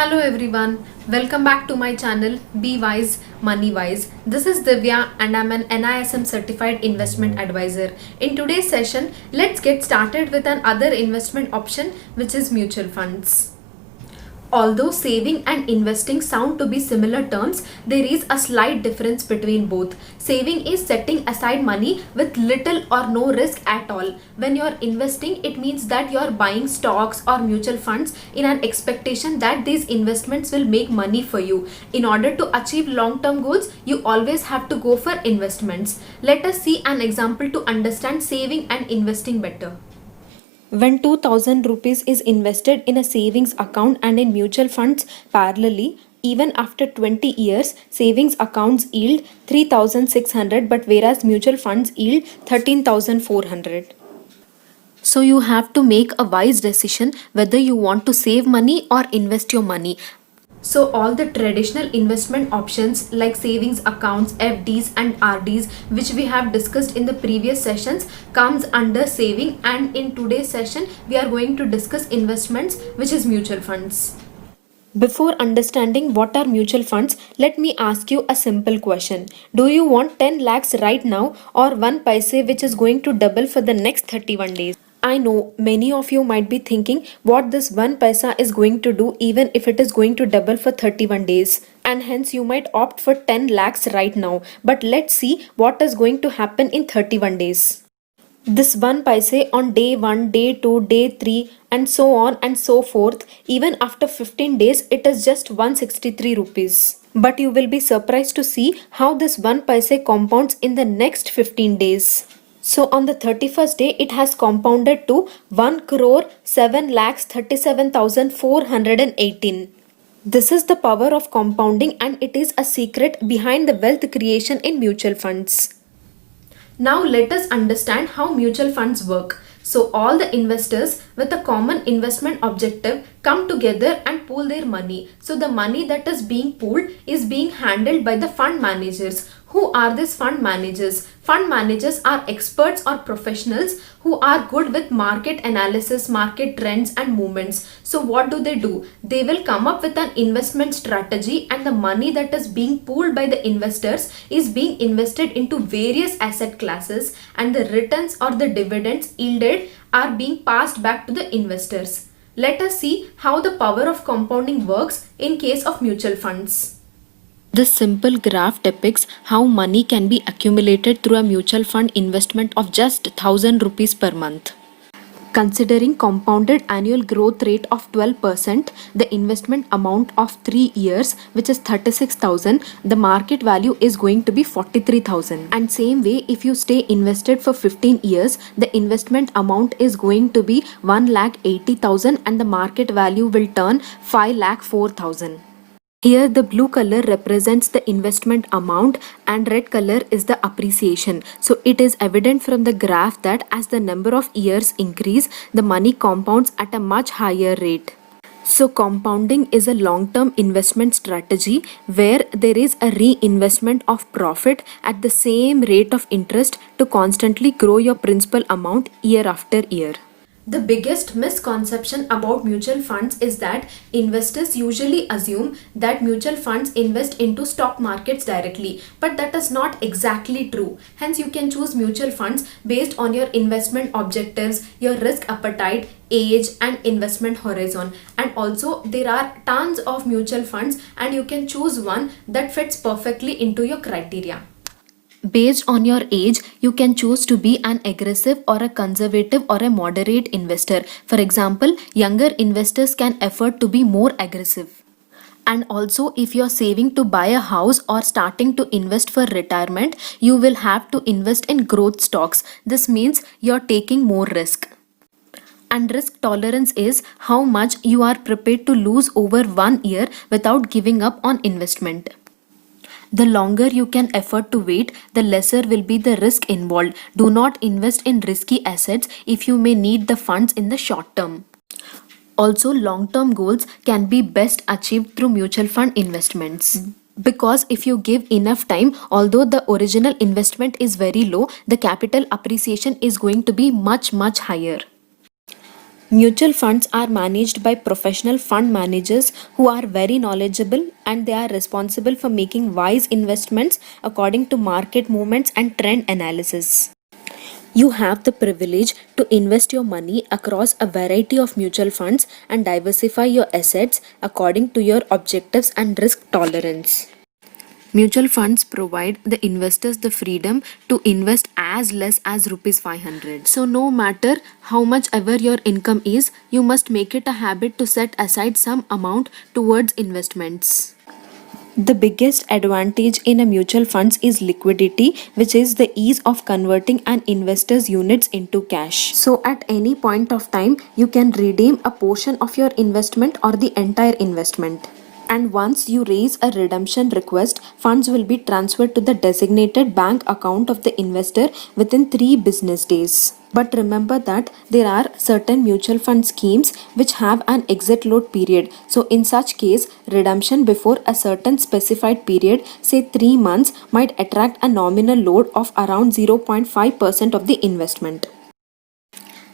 Hello everyone, welcome back to my channel Be Wise Money Wise. This is Divya and I'm an NISM certified investment advisor. In today's session, let's get started with another investment option, which is mutual funds. Although saving and investing sound to be similar terms, there is a slight difference between both. Saving is setting aside money with little or no risk at all. When you're investing, it means that you're buying stocks or mutual funds in an expectation that these investments will make money for you. In order to achieve long-term goals, you always have to go for investments. Let us see an example to understand saving and investing better. When 2000 rupees is invested in a savings account and in mutual funds parallelly, even after 20 years, savings accounts yield 3600, but whereas mutual funds yield 13400. So you have to make a wise decision whether you want to save money or invest your money. So all the traditional investment options like savings accounts, FDs and RDs, which we have discussed in the previous sessions, comes under saving, and in today's session we are going to discuss investments, which is mutual funds. Before understanding what are mutual funds, let me ask you a simple question. Do you want 10 lakhs right now or 1 paise which is going to double for the next 31 days? I know many of you might be thinking what this 1 paisa is going to do even if it is going to double for 31 days, and hence you might opt for 10 lakhs right now. But let's see what is going to happen in 31 days. This 1 paise on day 1, day 2, day 3 and so on and so forth, even after 15 days it is just 163 rupees. But you will be surprised to see how this 1 paise compounds in the next 15 days. So on the 31st day, it has compounded to 1 crore 7 lakhs 37,418. This is the power of compounding, and it is a secret behind the wealth creation in mutual funds. Now let us understand how mutual funds work. So all the investors with a common investment objective come together and pool their money. So the money that is being pooled is being handled by the fund managers. Who are these fund managers? Fund managers are experts or professionals who are good with market analysis, market trends and movements. So what do? They will come up with an investment strategy, and the money that is being pooled by the investors is being invested into various asset classes, and the returns or the dividends yielded are being passed back to the investors. Let us see how the power of compounding works in case of mutual funds. This simple graph depicts how money can be accumulated through a mutual fund investment of just 1000 rupees per month. Considering compounded annual growth rate of 12%, the investment amount of 3 years, which is 36,000, the market value is going to be 43,000. And same way, if you stay invested for 15 years, the investment amount is going to be 1,80,000 and the market value will turn 5,04,000. Here the blue color represents the investment amount and red color is the appreciation. So it is evident from the graph that as the number of years increase, the money compounds at a much higher rate. So compounding is a long-term investment strategy where there is a reinvestment of profit at the same rate of interest to constantly grow your principal amount year after year. The biggest misconception about mutual funds is that investors usually assume that mutual funds invest into stock markets directly, but that is not exactly true. Hence, you can choose mutual funds based on your investment objectives, your risk appetite, age and investment horizon. And also there are tons of mutual funds and you can choose one that fits perfectly into your criteria. Based on your age, you can choose to be an aggressive or a conservative or a moderate investor. For example, younger investors can afford to be more aggressive. And also, if you're saving to buy a house or starting to invest for retirement, you will have to invest in growth stocks. This means you're taking more risk. And risk tolerance is how much you are prepared to lose over 1 year without giving up on investment. The longer you can afford to wait, the lesser will be the risk involved. Do not invest in risky assets if you may need the funds in the short term. Also, long-term goals can be best achieved through mutual fund investments. Because if you give enough time, although the original investment is very low, the capital appreciation is going to be much higher. Mutual funds are managed by professional fund managers who are very knowledgeable, and they are responsible for making wise investments according to market movements and trend analysis. You have the privilege to invest your money across a variety of mutual funds and diversify your assets according to your objectives and risk tolerance. Mutual funds provide the investors the freedom to invest as less as rupees 500. So no matter how much ever your income is, you must make it a habit to set aside some amount towards investments. The biggest advantage in a mutual funds is liquidity, which is the ease of converting an investor's units into cash. So at any point of time, you can redeem a portion of your investment or the entire investment. And once you raise a redemption request, funds will be transferred to the designated bank account of the investor within 3 business days. But remember that there are certain mutual fund schemes which have an exit load period. So in such case, redemption before a certain specified period, say 3 months, might attract a nominal load of around 0.5% of the investment.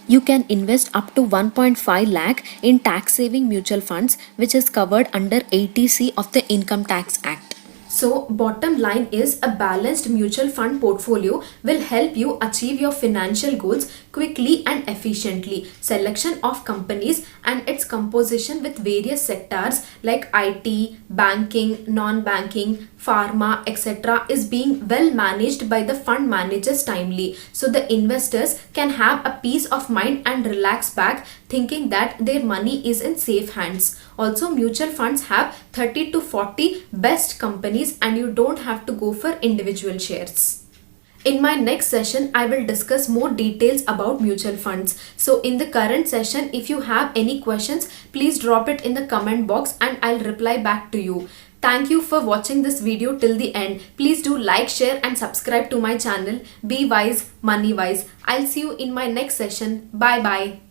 You can invest up to 1.5 lakh in tax saving mutual funds, which is covered under 80C of the Income Tax Act. So bottom line is, a balanced mutual fund portfolio will help you achieve your financial goals quickly and efficiently. Selection of companies and its composition with various sectors like IT, banking, non-banking, pharma, etc. is being well managed by the fund managers timely. So the investors can have a peace of mind and relax back thinking that their money is in safe hands. Also, mutual funds have 30 to 40 best companies and you don't have to go for individual shares. In my next session, I will discuss more details about mutual funds. So in the current session, if you have any questions, please drop it in the comment box and I'll reply back to you. Thank you for watching this video till the end. Please do like, share and subscribe to my channel. Be wise, money wise. I'll see you in my next session. Bye bye.